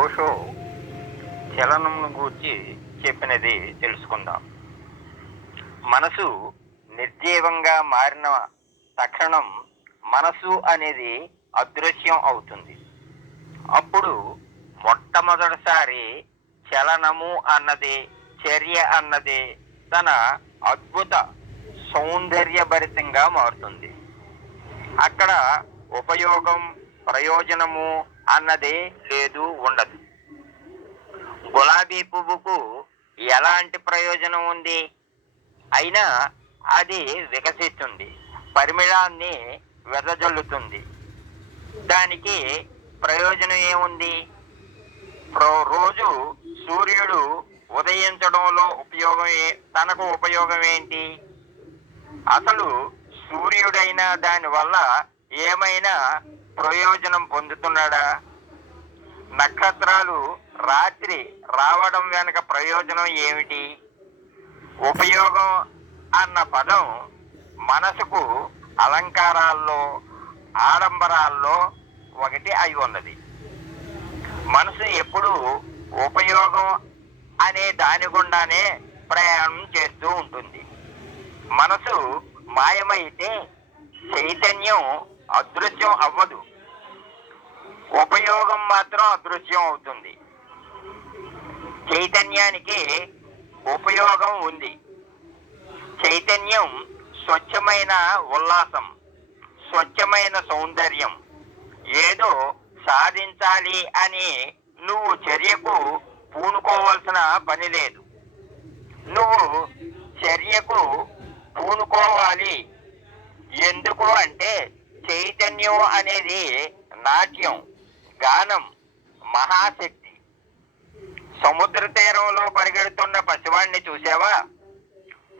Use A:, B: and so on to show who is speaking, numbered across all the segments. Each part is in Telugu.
A: ఓషో చలనమును గూర్చి చెప్పినది తెలుసుకుందాం. మనసు నిర్జీవంగా మారిన తక్షణం మనసు అనేది అదృశ్యం అవుతుంది. అప్పుడు మొట్టమొదటిసారి చలనము అన్నది చర్య అన్నది తన అద్భుత సౌందర్యభరితంగా మారుతుంది. అక్కడ ఉపయోగం ప్రయోజనము అన్నది లేదు ఉండదు. గులాబీ పువ్వుకు ఎలాంటి ప్రయోజనం ఉంది? అయినా అది వికసిస్తుంది పరిమళాన్ని వెదజల్లుతుంది. దానికి ప్రయోజనం ఏముంది? ప్రో- రోజు సూర్యుడు ఉదయించడంలో ఉపయోగం తనకు ఉపయోగం ఏంటి? అసలు సూర్యుడైన దానివల్ల ఏమైనా ప్రయోజనం పొందుతున్నాడా? నక్షత్రాలు రాత్రి రావడం వెనక ప్రయోజనం ఏమిటి? ఉపయోగం అన్న పదం మనసుకు అలంకారాల్లో ఆడంబరాల్లో ఒకటి అయి ఉన్నది. మనసు ఎప్పుడు ఉపయోగం అనే దాని గుండానే ప్రయాణం చేస్తూ ఉంటుంది. మనసు మాయమైతే చైతన్యం అదృశ్యం అవ్వదు. ఉపయోగం మాత్రం అదృశ్యం అవుతుంది. చైతన్యానికి ఉపయోగం ఉంది. చైతన్యం స్వచ్ఛమైన ఉల్లాసం స్వచ్ఛమైన సౌందర్యం. ఏదో సాధించాలి అని నువ్వు చర్యకు పూనుకోవాల్సిన పని లేదు. నువ్వు చర్యకు పూనుకోవాలి. ఎందుకు అంటే చైతన్యం అనేది నాట్యం గానం మహాశక్తి. సముద్ర తీరంలో పరిగెడుతున్న పసివాడిని చూసావా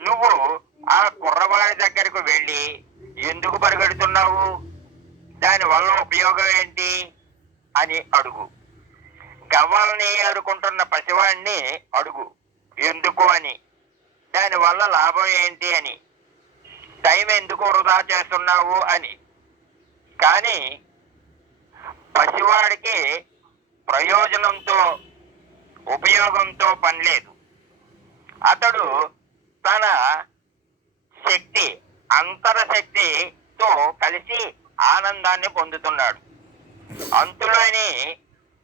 A: నువ్వు ఆ కుర్రవాడి దగ్గరకు వెళ్ళి ఎందుకు పరిగెడుతున్నావు? దాని వల్ల ఉపయోగం ఏంటి? అని అడుగు. గవ్వాలని ఆడుకుంటున్న పసివాడిని అడుగు. ఎందుకు అని. దాని వల్ల లాభం ఏంటి అని. టైం ఎందుకు వృధా చేస్తున్నావు అని. కానీ పసివాడికి ప్రయోజనంతో ఉపయోగంతో పనిలేదు అతడు తన శక్తి అంతర శక్తితో కలిసి ఆనందాన్ని పొందుతున్నాడు. అంతులోని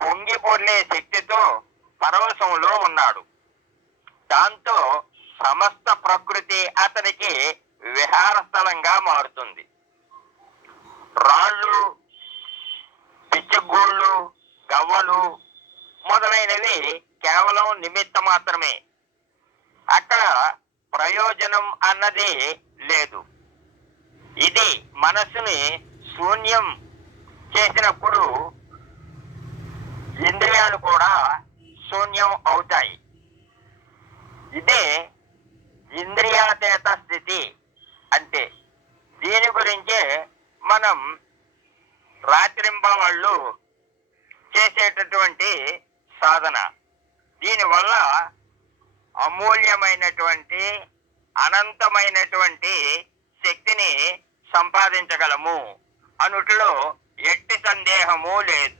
A: పొంగి పొర్లే శక్తితో పరవశంలో ఉన్నాడు. దాంతో సమస్త ప్రకృతి అతనికి విహార స్థలంగా మారుతుంది. రాళ్ళు పిచ్చిగూళ్ళు గవ్వలు మొదలైనవి కేవలం నిమిత్త మాత్రమే. అక్కడ ప్రయోజనం అన్నది లేదు. ఇది మనసుని శూన్యం చేసినప్పుడు ఇంద్రియాలు కూడా శూన్యం అవుతాయి. ఇదే ఇంద్రియాతీత స్థితి అంటే దీని గురించే మనం రాత్రింబ వాళ్ళు చేసేటటువంటి సాధన. దీనివల్ల అమూల్యమైనటువంటి అనంతమైనటువంటి శక్తిని సంపాదించగలము. అనుటిలో ఎట్టి సందేహము లేదు.